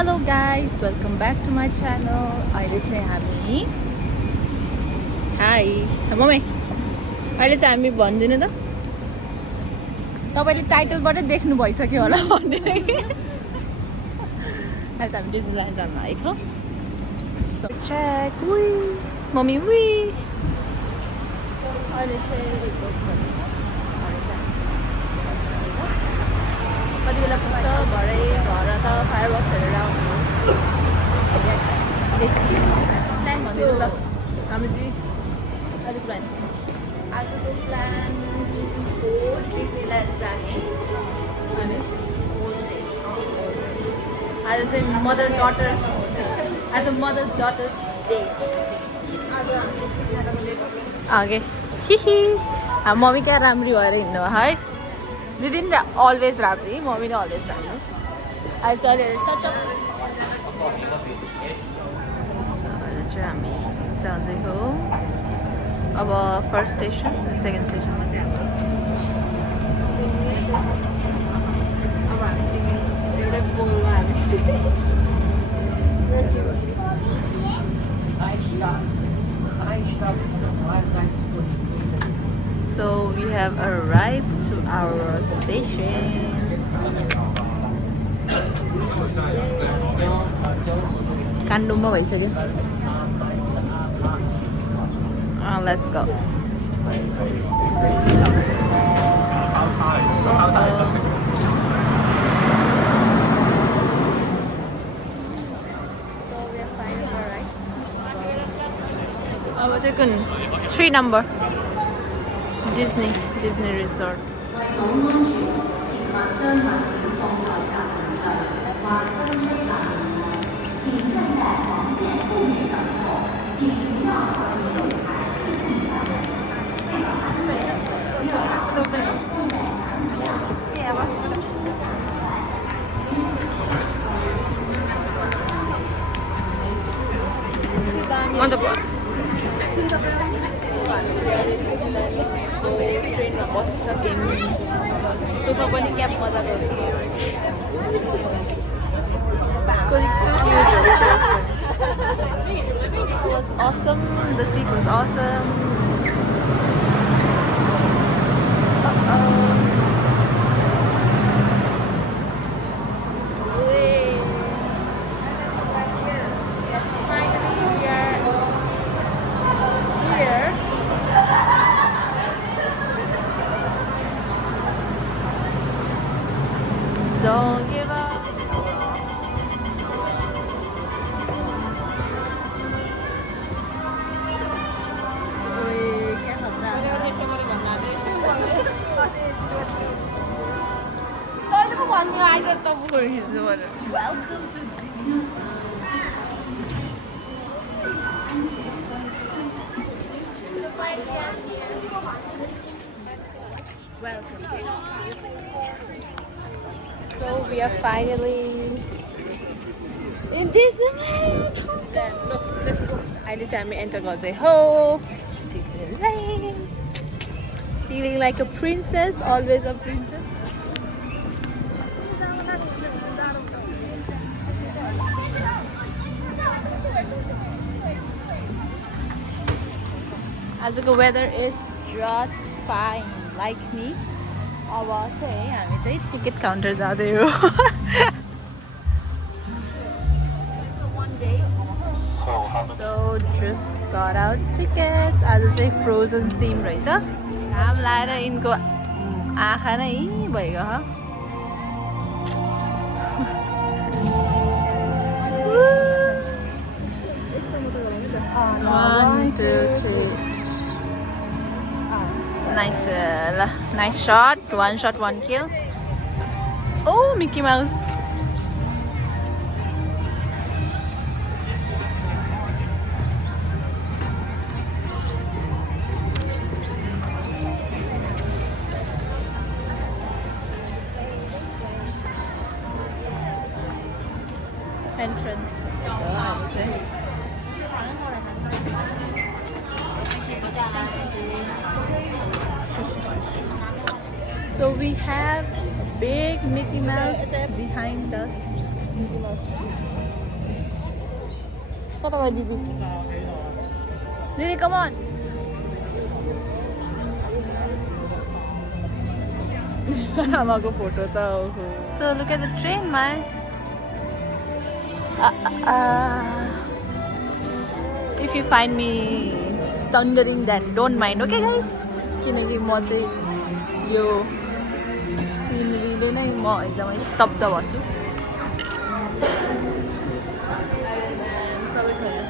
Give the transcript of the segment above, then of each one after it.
Hello guys, welcome back to my channel. अहिले चाहिँ हामी हाई मम्मी अहिले चाहिँ हामी भन्दिनु त तपाईले टाइटलबाटै देख्नु भइसक्यो होला भन्ने अहिले चाहिँ हामी डिज्नील्यान्ड जान आएको सो चेक वी मम्मी वी अहिले चाहिँ कति बेला पुग्छ भरे घर त फायरवर्क्स हेरेर आउनु प्लान भनिदिनु त हामी अलिक प्लान आजको प्लान हो डिज्नील्यान्ड जाने अनि आज चाहिँ मदर्स डटर्स डेट आगे हिही मम्मी क्या राम्री भएर हिँड्नु है दिदी नि अलवेज राम्री मम्मी नै अलवेज राम्रो आज चाहिँ अहिले चाहिँ हामी जाँदै हो अब फर्स्ट स्टेसन सेकेन्ड स्टेसनमा चाहिँ अब हामी एउटै पोलमा So we have arrived to our station. Kandumba भइसक्यो. Let's go. अब चाहिँ कुन 3 number Disney Resort. Mantap. ट्रेनमा बसिसक्यौँ सोफा पनि क्याब मजाको was awesome. The seat was awesome. Don't give up. Welcome to Disneyland. Welcome. So we are finally in Disneyland. Let's go. अहिले चाहिँ हामी एन्टर गर्दै हो Disneyland. Feeling like a princess, always a princess. आजको weather is just fine, like me. अब चाहिँ हामी चाहिँ टिकट काउन्टर जाँदै हो So just got out tickets. आज चाहिँ फ्रोजन थिम रहेछ घाम लाएर यिनको आँखा नै भइगयो 1, 2, 3 Nice shot. One shot, one kill. Oh, Mickey Mouse. Entrance. So I would say. So we have big Mickey Mouse behind us. Kata ka, Didi. Didi, come on. Amago photo tao. So look at the train, man. If you find me stuttering, then don't mind, okay, guys? किनकि म चाहिँ यो सिनरीले नै म एकदमै स्तब्ध बस्छु. सबै छैन.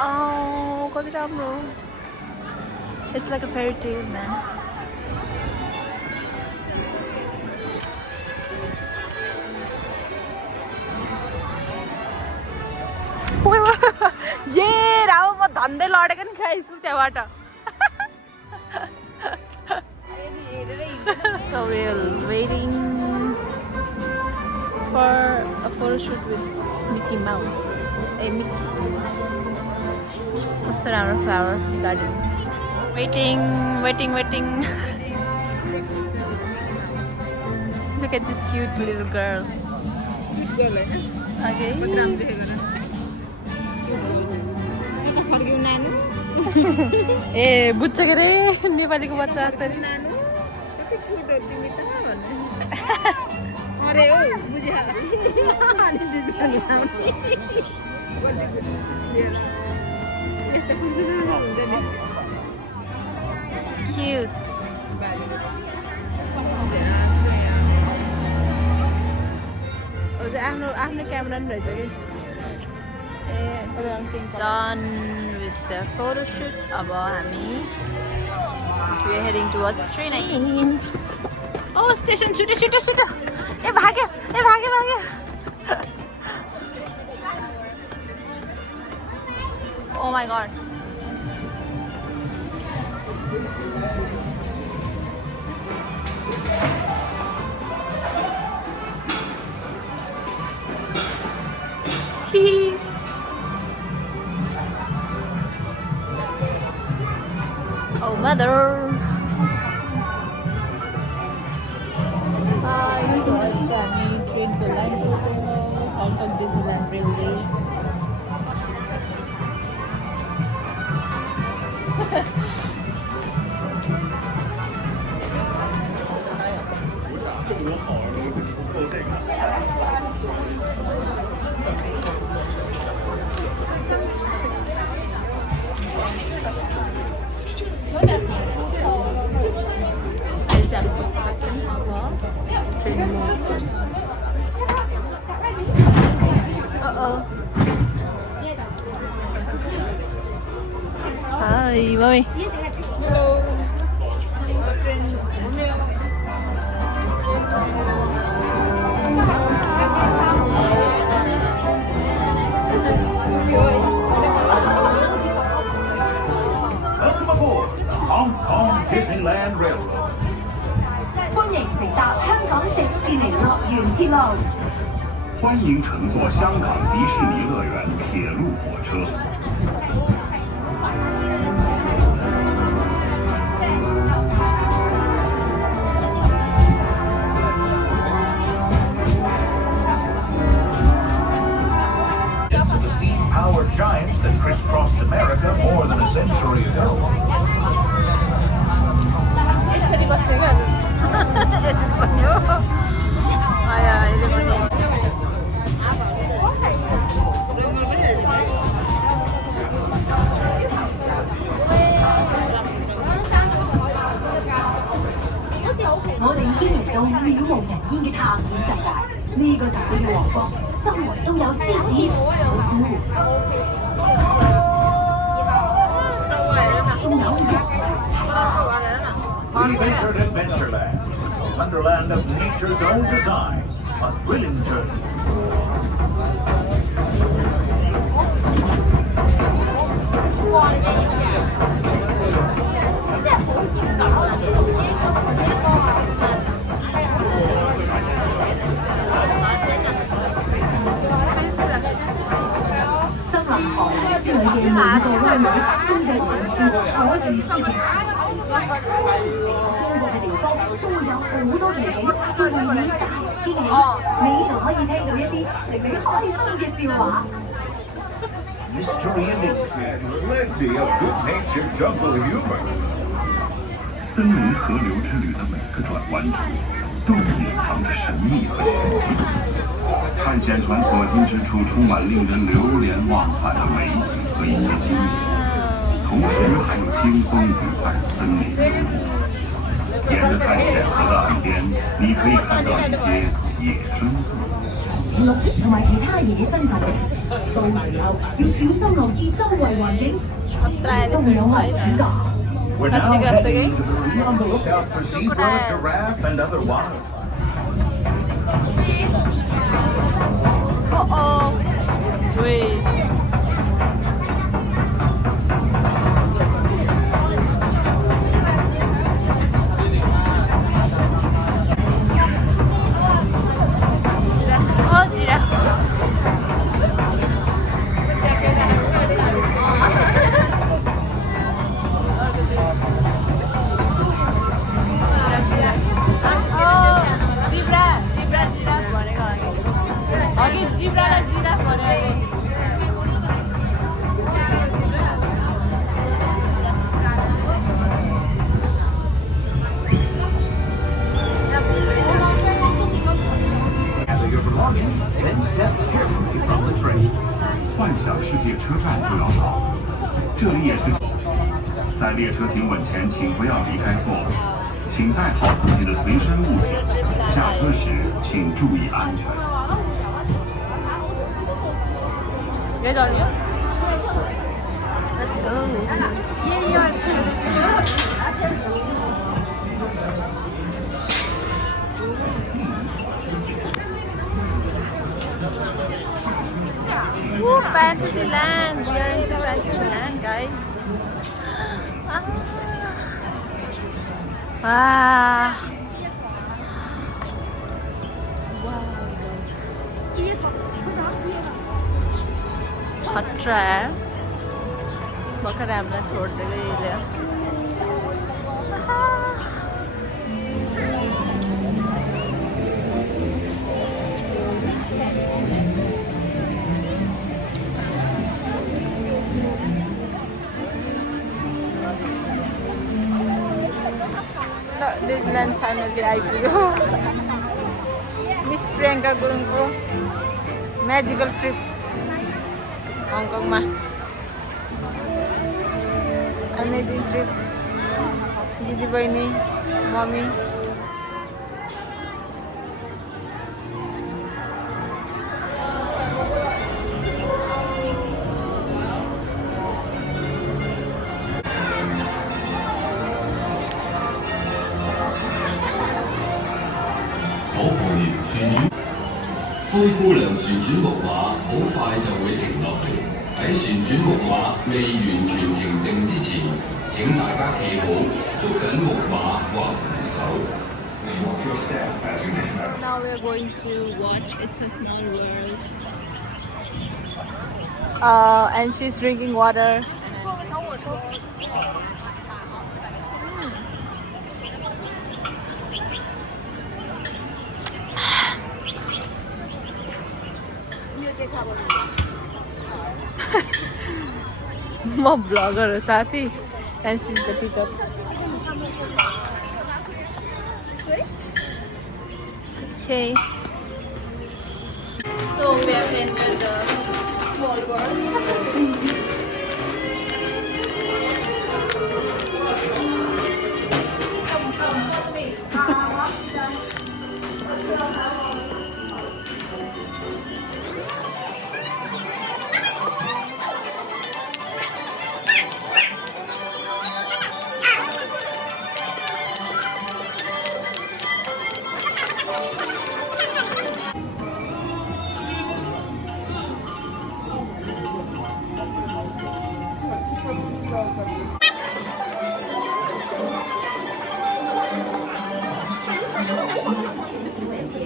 Oh, kati राम्रो. It's like a fairy tale, man. Yeah, Rao म धन्दै लडेको नि खाइसु त्यहाँबाट. So we're waiting for a photo shoot with Mickey Mouse. Mickey. What's around a flower garden? Waiting. Look at this cute little girl. Okay. ए बुझ्छ के रे नेपालीको बच्चा असरी अरे ओ बुझ्या cute. आफ्नो क्यामेरा नि रहेछ कि. Done with the photo shoot. अब हामी we are heading towards train. Oh, station shoot. A भाग्यो. Oh my god. Oh, mother. Hi, so Johnny train to land HK Disneyland railway. Uh-oh. Hi, mommy. Hello. Welcome aboard the HK Disneyland Railroad. 歡迎乘搭香港迪士尼樂園鐵路。歡迎乘坐香港迪士尼樂園鐵路火車。Of the steam-powered giants that crisscrossed America more than a century ago. यसरी बस्ने क्या हजुर. यसरी बस्ने हो. अहिले पनि我哋已經嚟到渺無人煙嘅探險世界，呢個就叫王國，周圍都有獅子、老虎，仲有人。We've entered Adventureland, a wonderland of nature's own design, a thrilling journey. 嘅每個彎位都有傳說可預知嘅事。所經過嘅地方都會有好多奇景，會為你帶來驚喜，你就可以聽到一啲令你開心嘅笑話。Mystery and intrigue, plenty of good-natured jungle humor. 森林河流之旅的每个转弯处，都隐藏着神秘和玄机。探险船所经之处，充满令人流连忘返的美景和一些惊喜，同时还有轻松愉快的森林游牧。沿着探险河的岸边，你可以看到一些野生动物。鹿同埋其他野生動物，到時候要小心留意周圍環境，都會有危險㗎。We're now heading into the be on the lookout for zebra, giraffe, and other wild. Wait. Gather your belongings, then step carefully from the train. 幻想世界车站就要到了，这里也是。在列车停稳前，请不要离开座位，请带好自己的随身物品。下车时请注意安全。Let's go. Woo, Fantasyland! We are into Fantasyland, guys. Ah. Wow, guys. खतरा है बकर हमने छोड़ देगा ये ले Disneyland finally आइपुग्यो miss Priyanka गुरुङको magical trip हङकङमा अमेजिङ ट्रिप दिदी बहिनी मम्मी灰姑娘旋轉木馬好快就會停落嚟，喺旋轉木馬未完全停定之前，請大家企好，捉緊木馬或扶手。Watch your step as you dismount. Now we are going to watch It's a Small World. And she's drinking water. म ब्लगर हो साथी and she's the teacher. Okay. So we have entered the small world.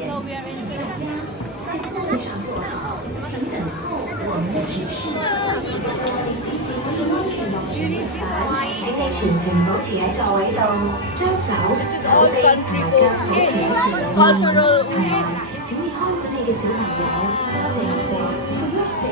So we are in 全程保持喺座位度，將手臂同腳保持喺上面。同埋請你看管你嘅小朋友。多謝。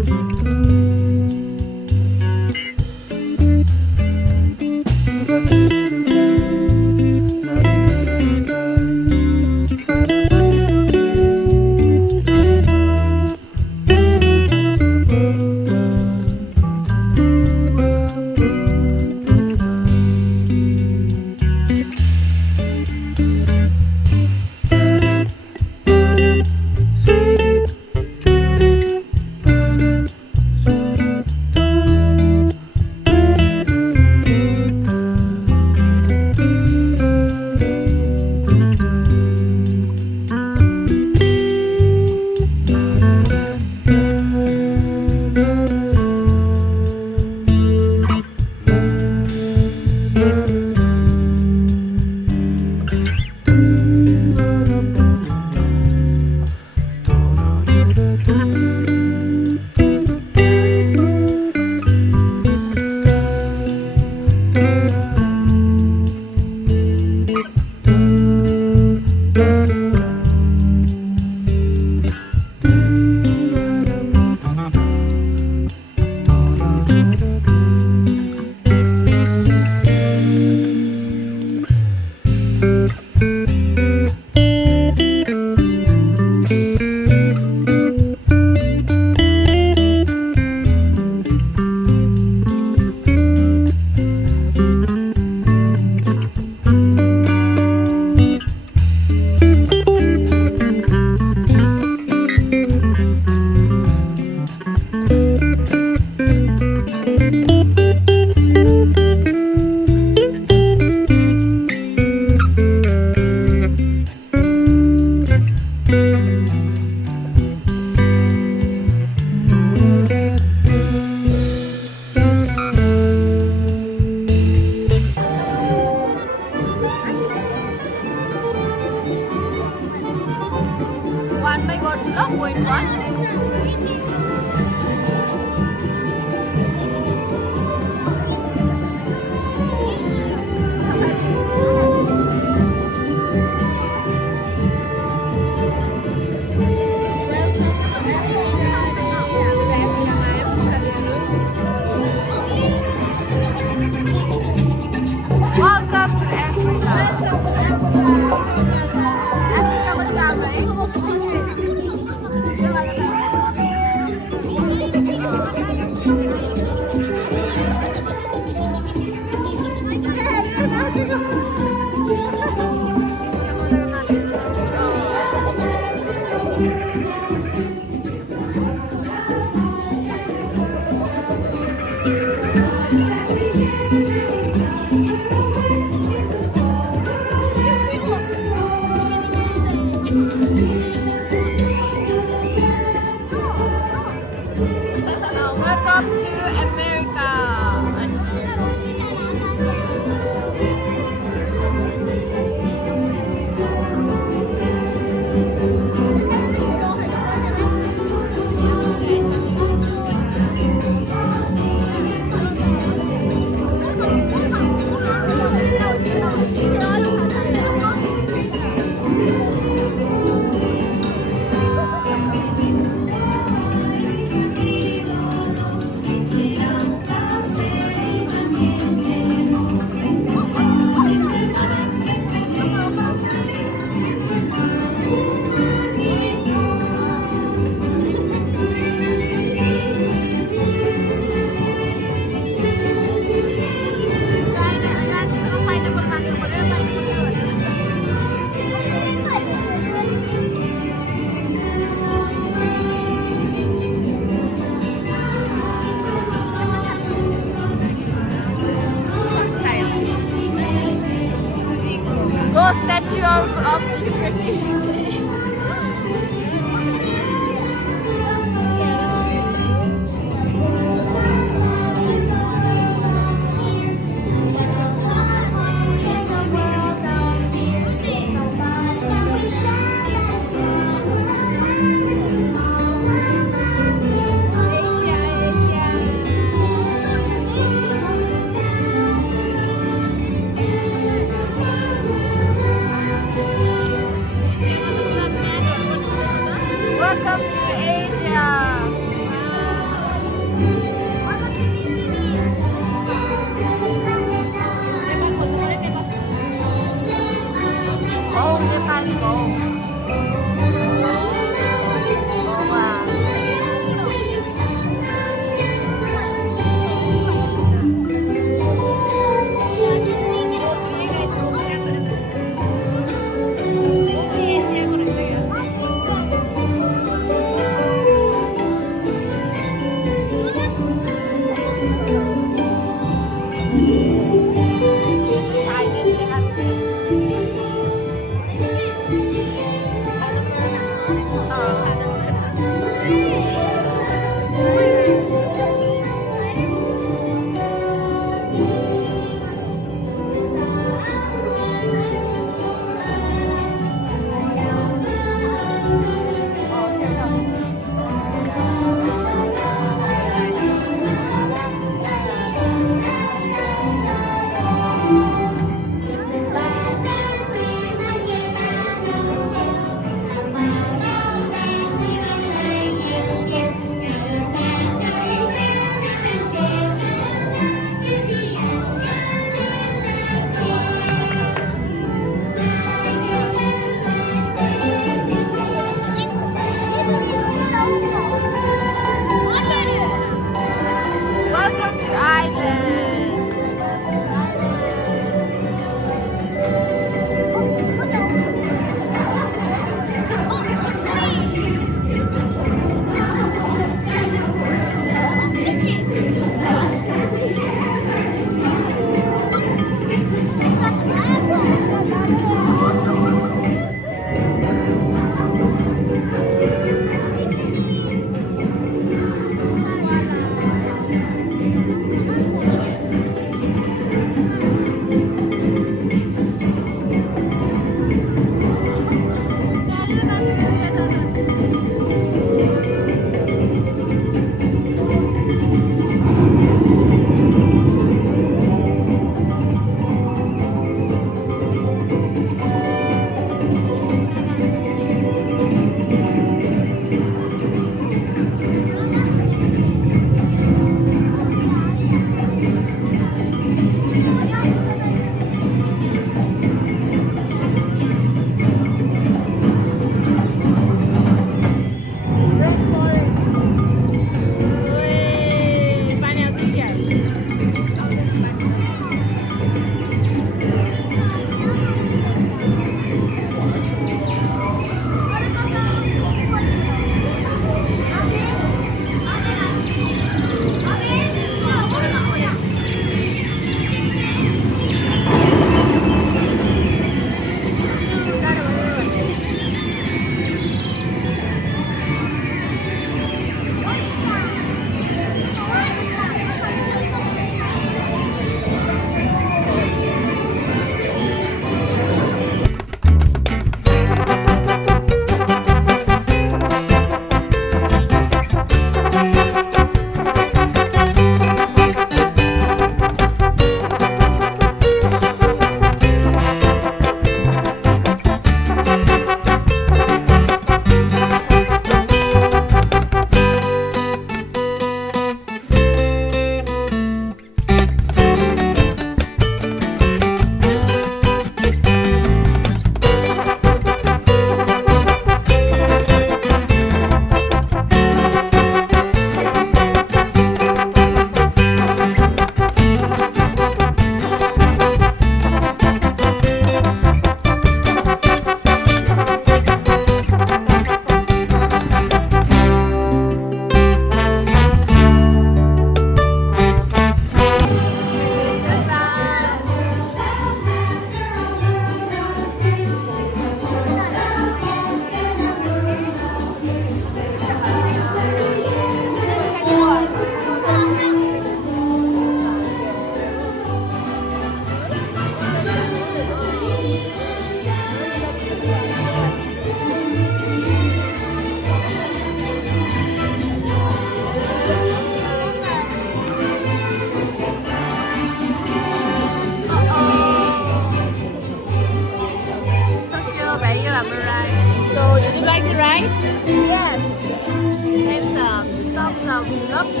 Wow, we loved it.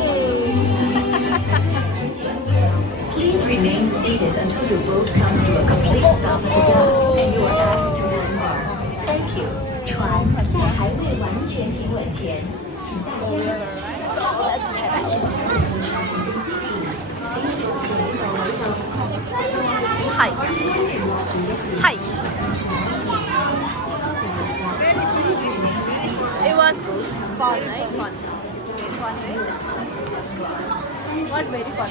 Please remain seated until your boat comes to a complete stop at the dock and you are asked to disembark. Thank you. 船在还未完全停稳前，请大家 So let's head out. Hike. Hike. It was fun, right? Fun. Fun, right? What very fun.